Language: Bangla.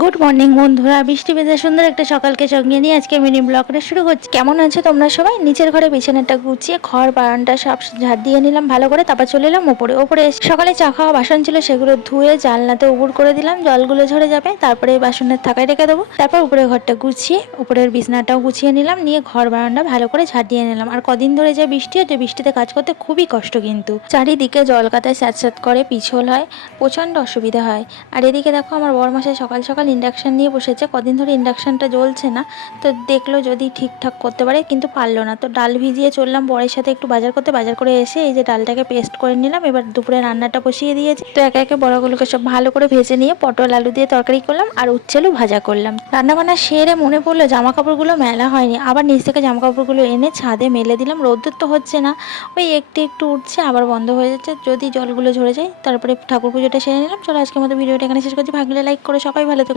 গুড মর্নিং বন্ধুরা, বৃষ্টি ভেজা সুন্দর একটা সকালকে সঙ্গে নিয়ে আজকে মিনি ব্লগটা শুরু করছি। কেমন আছো তোমরা সবাই? নিচের ঘরে বিছানাটা গুছিয়ে ঘর বারান্দা সব ঝাড় দিয়ে নিলাম ভালো করে, তারপর চলে এলাম ওপরে সকালে চা খাওয়া বাসন ছিল সেগুলো ধুয়ে জানলাতে উবুর করে দিলাম, জলগুলো ঝরে যাবে, তারপরে এই বাসনের থাকায় রেখে দেবো। তারপর উপরের ঘরটা গুছিয়ে উপরের বিছানাটাও গুছিয়ে নিলাম, নিয়ে ঘর বারান্দা ভালো করে ঝাড় দিয়ে নিলাম। আর কদিন ধরে যে বৃষ্টি হচ্ছে, বৃষ্টিতে কাজ করতে খুবই কষ্ট, কিন্তু চারিদিকে জল কাটায় স্যাঁতস্যাঁত করে পিছল হয়, প্রচণ্ড অসুবিধা হয়। আর এদিকে দেখো আমার বরমশাই সকাল সকাল ইন্ডাকশান নিয়ে বসেছে। কদিন ধরে ইন্ডাকশানটা জ্বলছে না, তো দেখলো যদি ঠিকঠাক করতে পারে, কিন্তু পারলো না। তো ডাল ভিজিয়ে চললাম বরের সাথে একটু বাজার করতে। বাজার করে এসে এই যে ডালটাকে পেস্ট করে নিলাম। এবার দুপুরে রান্নাটা বসিয়ে দিয়েছি। তো একে একে বড়গুলোকে সব ভালো করে ভেজে নিয়ে পটল আলু দিয়ে তরকারি করলাম আর উচ্ছেলও ভাজা করলাম। রান্নাবান্না সেরে মনে পড়লো জামা কাপড়গুলো মেলা হয়নি, আবার নিচ থেকে জামা কাপড়গুলো এনে ছাদে মেলে দিলাম। রোদ্দুর তো হচ্ছে না, ওই একটু একটু উঠছে আবার বন্ধ হয়ে যাচ্ছে, যদি জলগুলো ঝরে যায়। তারপরে ঠাকুর পুজোটা সেরে নিলাম। চলো আজকের মতো ভিডিওটা এখানে শেষ করছি। ভালো লাগলে লাইক করো, সবাই ভালো থেকো।